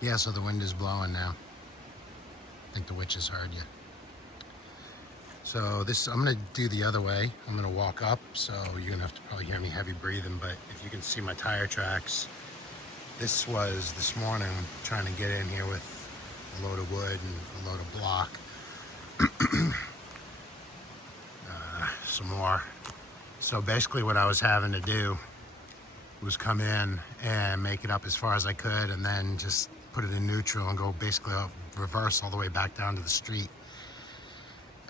Yeah, so the wind is blowing now. I think the witches heard you. So this, I'm gonna do the other way. I'm gonna walk up, so you're gonna have to probably hear me heavy breathing, but if you can see my tire tracks, this was this morning trying to get in here with a load of wood and a load of block. Some more. So basically what I was having to do was come in and make it up as far as I could and then just put it in neutral and go basically reverse all the way back down to the street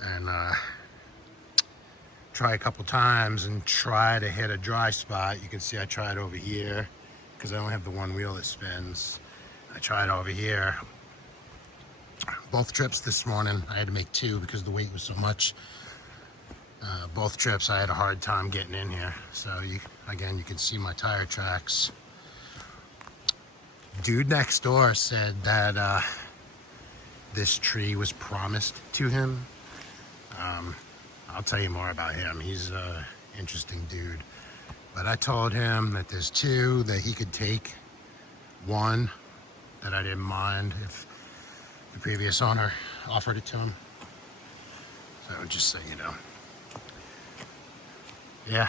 and try a couple times and try to hit a dry spot. You can see I tried over here because I only have the one wheel that spins. I tried over here. Both trips this morning I had to make two because the weight was so much. Both trips I had a hard time getting in here. So again, you can see my tire tracks. Dude next door said that this tree was promised to him. I'll tell you more about him. He's an interesting dude. But I told him that there's two that he could take. One that I didn't mind if the previous owner offered it to him. So just so you know. Yeah,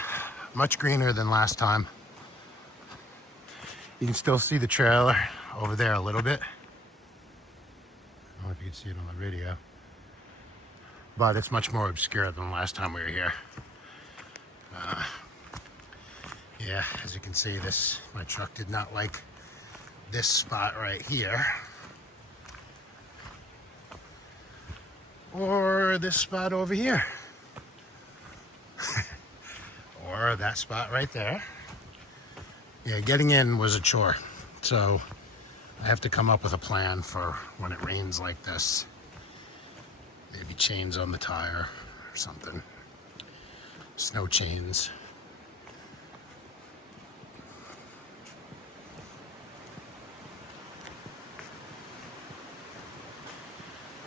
much greener than last time. You can still see the trailer over there a little bit. I don't know if you can see it on the video, but it's much more obscure than last time we were here. Yeah, as you can see, my truck did not like this spot right here, or this spot over here. Or that spot right there. Yeah, getting in was a chore. So I have to come up with a plan for when it rains like this. Maybe chains on the tire or something. Snow chains.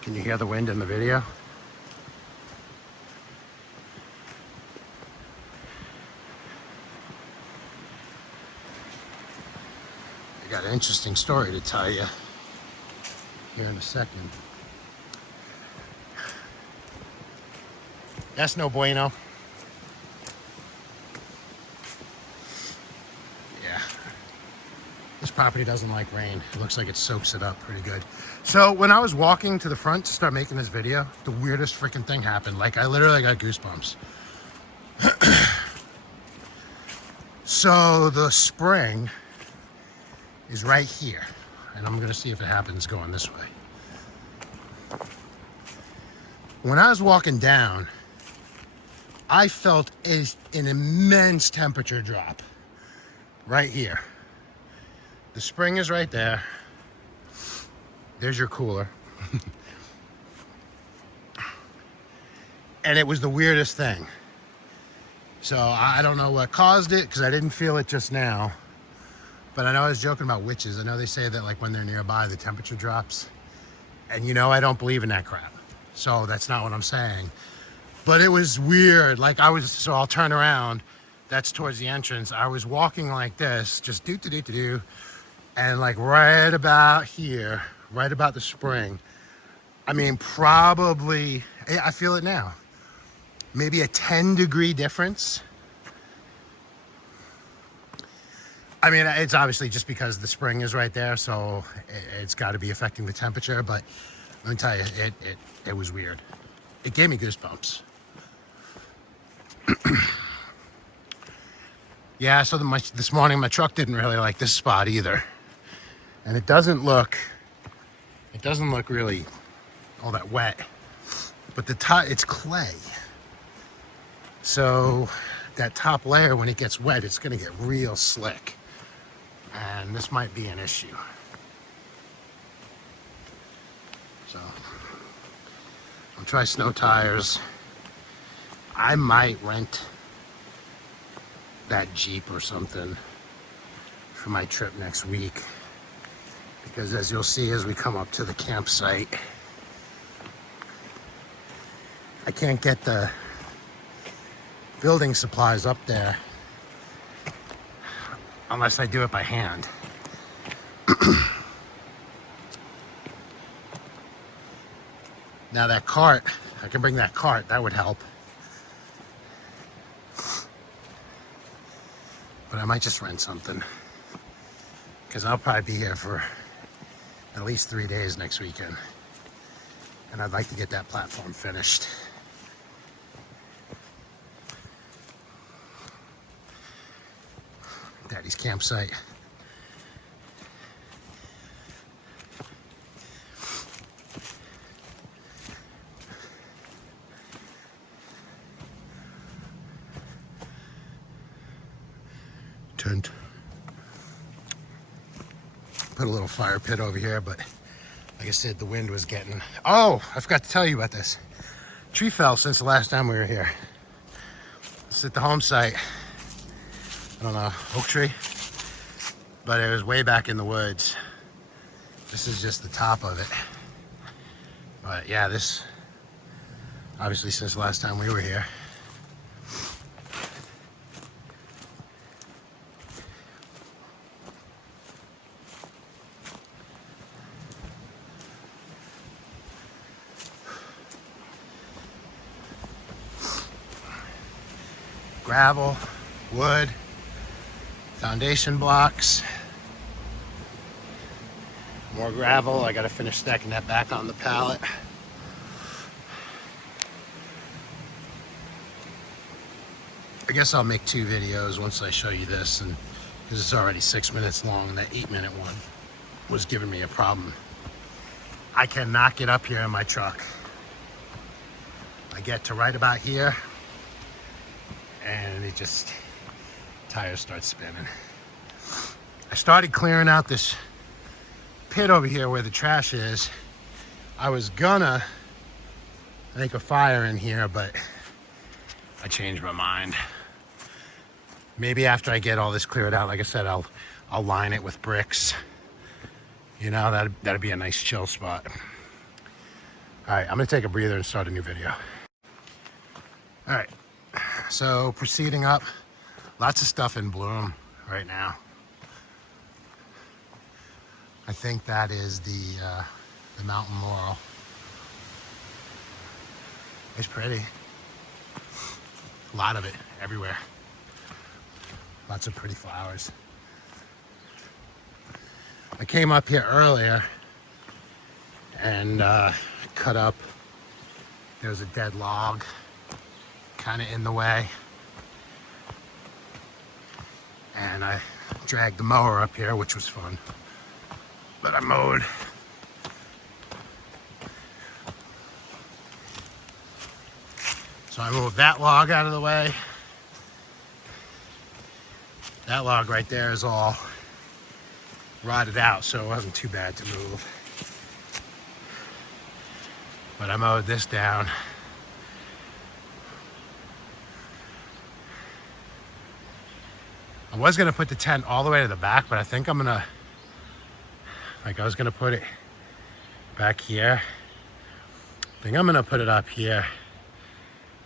Can you hear the wind in the video? I got an interesting story to tell you here in a second. That's no bueno. Yeah. This property doesn't like rain. It looks like it soaks it up pretty good. So when I was walking to the front to start making this video, the weirdest freaking thing happened. Like I literally got goosebumps. So the spring is right here, and I'm gonna see if it happens going this way. When I was walking down, I felt an immense temperature drop right here. The spring is right there. There's your cooler. And it was the weirdest thing. So I don't know what caused it because I didn't feel it just now. But I know I was joking about witches. I know they say that like when they're nearby, the temperature drops. And you know, I don't believe in that crap. So that's not what I'm saying. But it was weird. Like so I'll turn around. That's towards the entrance. I was walking like this, just do. And like right about here, right about the spring. I mean, probably, I feel it now. Maybe a 10-degree difference. I mean, it's obviously just because the spring is right there, so it's got to be affecting the temperature. But let me tell you, it was weird. It gave me goosebumps. Yeah, so this morning my truck didn't really like this spot either, and it doesn't look really all that wet. But it's clay, so that top layer, when it gets wet, it's going to get real slick. And this might be an issue. So I'll try snow tires. I might rent that Jeep or something for my trip next week. Because as you'll see as we come up to the campsite, I can't get the building supplies up there unless I do it by hand. Now that cart, I can bring that cart, that would help. But I might just rent something, because I'll probably be here for at least 3 days next weekend. And I'd like to get that platform finished. Daddy's campsite. Tent. Put a little fire pit over here, but like I said, the wind was getting... Oh, I forgot to tell you about this. Tree fell since the last time we were here. It's at the home site. I don't know, oak tree. But it was way back in the woods. This is just the top of it. But yeah, this, obviously since the last time we were here. Gravel, wood, foundation blocks, more gravel. I gotta finish stacking that back on the pallet. I guess I'll make 2 videos once I show you this, and because it's already 6 minutes long, and that 8-minute one was giving me a problem. I cannot get up here in my truck. I get to right about here, and it just, tires start spinning. I started clearing out this pit over here where the trash is. I was gonna make a fire in here, but I changed my mind. Maybe after I get all this cleared out, like I said, I'll line it with bricks. You know, that'd be a nice chill spot. All right, I'm gonna take a breather and start a new video. All right, so proceeding up, lots of stuff in bloom right now. I think that is the mountain laurel. It's pretty. A lot of it everywhere. Lots of pretty flowers. I came up here earlier and cut up. There was a dead log kind of in the way. And I dragged the mower up here, which was fun. But I mowed. So I moved that log out of the way. That log right there is all rotted out, so it wasn't too bad to move. But I mowed this down. I was gonna put the tent all the way to the back, but I think I'm gonna, I was gonna put it back here. I think I'm gonna put it up here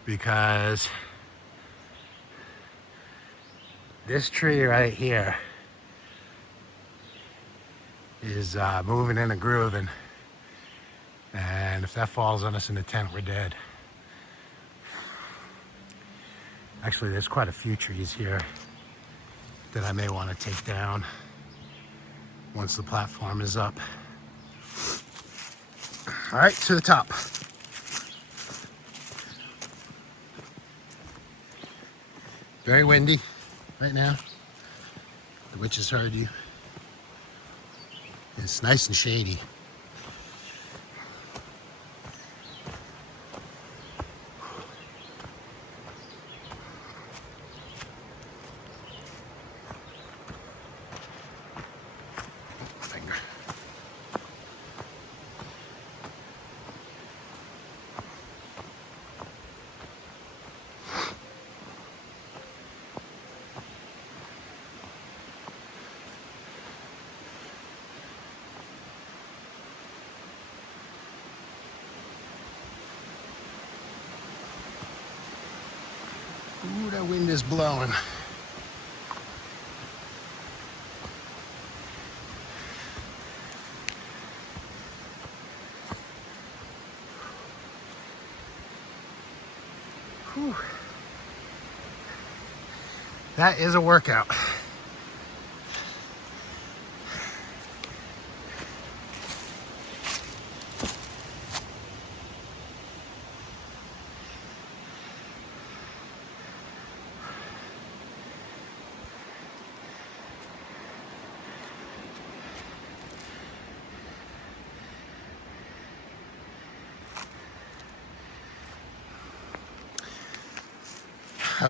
because this tree right here is moving in a groove, and if that falls on us in the tent, we're dead. Actually, there's quite a few trees here that I may want to take down once the platform is up. All right, to the top. Very windy right now. The witches heard you. It's nice and shady. Finger. Ooh, that wind is blowing. That is a workout.